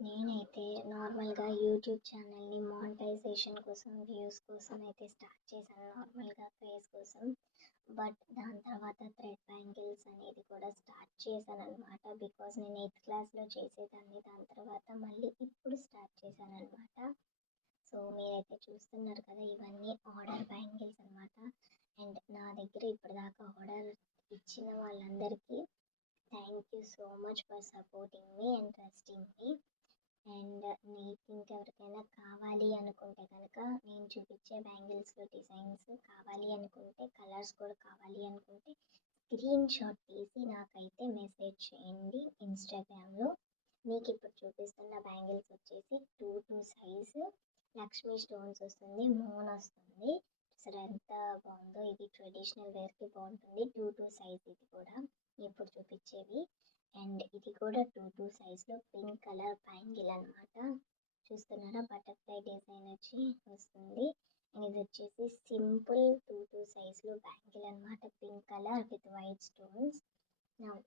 నేనైతే నార్మల్‌గా యూట్యూబ్ ఛానల్‌ని మానిటైజేషన్ కోసం, వ్యూస్ కోసం అయితే స్టార్ట్ చేశాను నార్మల్‌గా క్రేజ్ కోసం. బట్ దాని తర్వాత థ్రెడ్ బ్యాంగిల్స్ అనేది కూడా స్టార్ట్ చేశాననమాట. బికాజ్ నేను ఎయిత్ క్లాస్‌లో చేసేదాన్ని. దాని తర్వాత మళ్ళీ ఇప్పుడు స్టార్ట్ చేశాననమాట. సో మీరైతే చూస్తున్నారు కదా! ఇవన్నీ ఆర్డర్ బ్యాంగిల్స్ అనమాట. అండ్ నా దగ్గర ఇప్పటిదాకా ఆర్డర్ ఇచ్చిన వాళ్ళందరికీ thank you so much for supporting me and trusting me. And మీకు ఇంకెవరికైనా కావాలి అనుకుంటే కనుక నేను చూపించే బ్యాంగిల్స్లో డిజైన్స్ కావాలి అనుకుంటే, కలర్స్ కూడా కావాలి అనుకుంటే స్క్రీన్ షాట్ తీసి నాకైతే మెసేజ్ చేయండి ఇన్స్టాగ్రామ్లో. మీకు ఇప్పుడు చూపిస్తున్న బ్యాంగిల్స్ వచ్చేసి 2 సైజు లక్ష్మీ స్టోన్స్ వస్తుంది, మూన్ వస్తుంది. అసలు ఎంత బాగుందో, ఇది ట్రెడిషనల్ వేర్కి బాగుంటుంది. 2 సైజ్ ఇది కూడా ఇప్పుడు చూపించేవి. అండ్ ఇది కూడా 2 సైజ్లో పింక్ కలర్ బ్యాంగిల్ అనమాట. చూస్తున్నారా, బటర్ఫ్లై డిజైన్ వచ్చి వస్తుంది. అండ్ ఇది వచ్చేసి సింపుల్ 2 సైజ్లో బ్యాంగిల్ అనమాట, pink colour with white stones.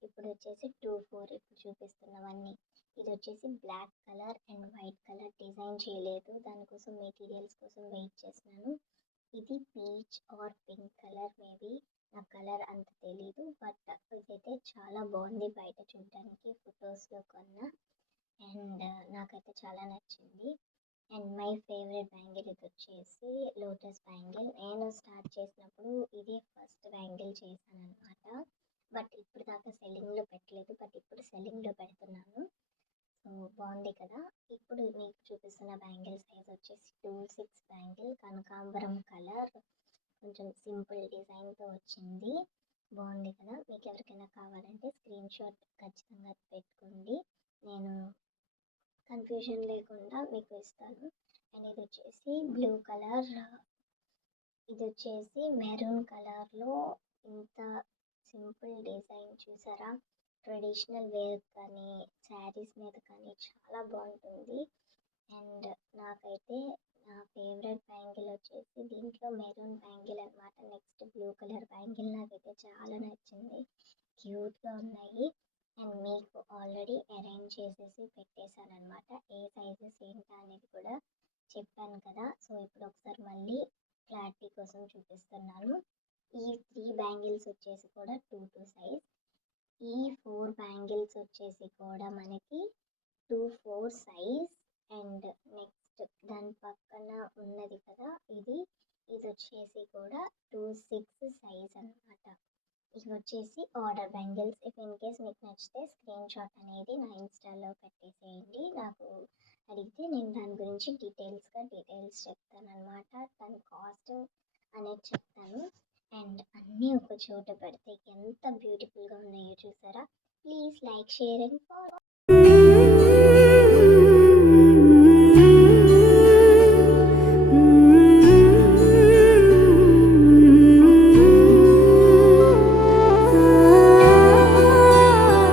ఇప్పుడు వచ్చేసి 2, 4 ఇప్పుడు చూపిస్తున్నవన్నీ. ఇది వచ్చేసి black colour and white colour design చేయలేదు, దానికోసం మెటీరియల్స్ కోసం వెయిట్ చేస్తున్నాను. ఇది peach or pink colour, maybe నాకు కలర్ అంత తెలీదు. బట్ ఇదైతే చాలా బాగుంది బయట చూడడానికి, ఫొటోస్లో కన్నా. అండ్ నాకైతే చాలా నచ్చింది. అండ్ మై ఫేవరెట్ బ్యాంగిల్ ఇది వచ్చేసి లోటస్ బ్యాంగిల్. నేను స్టార్ట్ చేసినప్పుడు ఇదే ఫస్ట్ బ్యాంగిల్ చేశాను అనమాట. బట్ ఇప్పుడు దాకా సెల్లింగ్లో పెట్టలేదు, బట్ ఇప్పుడు సెల్లింగ్లో పెడుతున్నాను. సో బాగుంది కదా. ఇప్పుడు మీకు చూపిస్తున్న బ్యాంగిల్ సైజ్ వచ్చేసి 2, 6 బ్యాంగిల్, కనకాంబరం కలర్, కొంచెం సింపుల్ డిజైన్తో వచ్చింది. బాగుంది కదా. మీకు ఎవరికైనా కావాలంటే స్క్రీన్ షాట్ ఖచ్చితంగా పెట్టుకోండి, నేను కన్ఫ్యూజన్ లేకుండా మీకు ఇస్తాను. అండ్ ఇది వచ్చేసి బ్లూ కలర్, ఇది వచ్చేసి మెరూన్ కలర్లో ఇంత సింపుల్ డిజైన్ చూసారా. ట్రెడిషనల్ వేర్ కానీ శారీస్ మీద కానీ చాలా బాగుంటుంది. అండ్ నాకైతే నా ఫేవరెట్ బ్యాంగిల్ వచ్చేసి దీంట్లో మెరూన్ బ్యాంగిల్ అనమాట. నెక్స్ట్ బ్లూ కలర్ బ్యాంగిల్ నాకైతే చాలా నచ్చింది, క్యూట్గా ఉన్నాయి. అండ్ మీకు ఆల్రెడీ అరేంజ్ చేసేసి పెట్టేశాను అనమాట, ఏ సైజెస్ ఏంటా అనేది కూడా చెప్పాను కదా. సో ఇప్పుడు ఒకసారి మళ్ళీ క్లారిటీ కోసం చూపిస్తున్నాను. ఈ 3 బ్యాంగిల్స్ వచ్చేసి కూడా 2 సైజ్. ఈ 4 బ్యాంగిల్స్ వచ్చేసి కూడా మనకి 2, 4 సైజ్. అండ్ నెక్స్ట్ దాని పక్కన ఉన్నది కదా, ఇది వచ్చేసి కూడా 2, 6 సైజ్ అనమాట. ఇవి వచ్చేసి order bangles. If in case మీకు నచ్చితే స్క్రీన్ షాట్ అనేది నా ఇన్స్టాలో పెట్టేసేయండి. నాకు అడిగితే నేను దాని గురించి డీటెయిల్స్ చెప్తాను అనమాట. దాని కాస్ట్ అనేది చెప్తాను. అండ్ అన్నీ ఒక చోట పెడితే ఎంత బ్యూటిఫుల్గా ఉన్నాయో చూసారా. Please like, share and follow.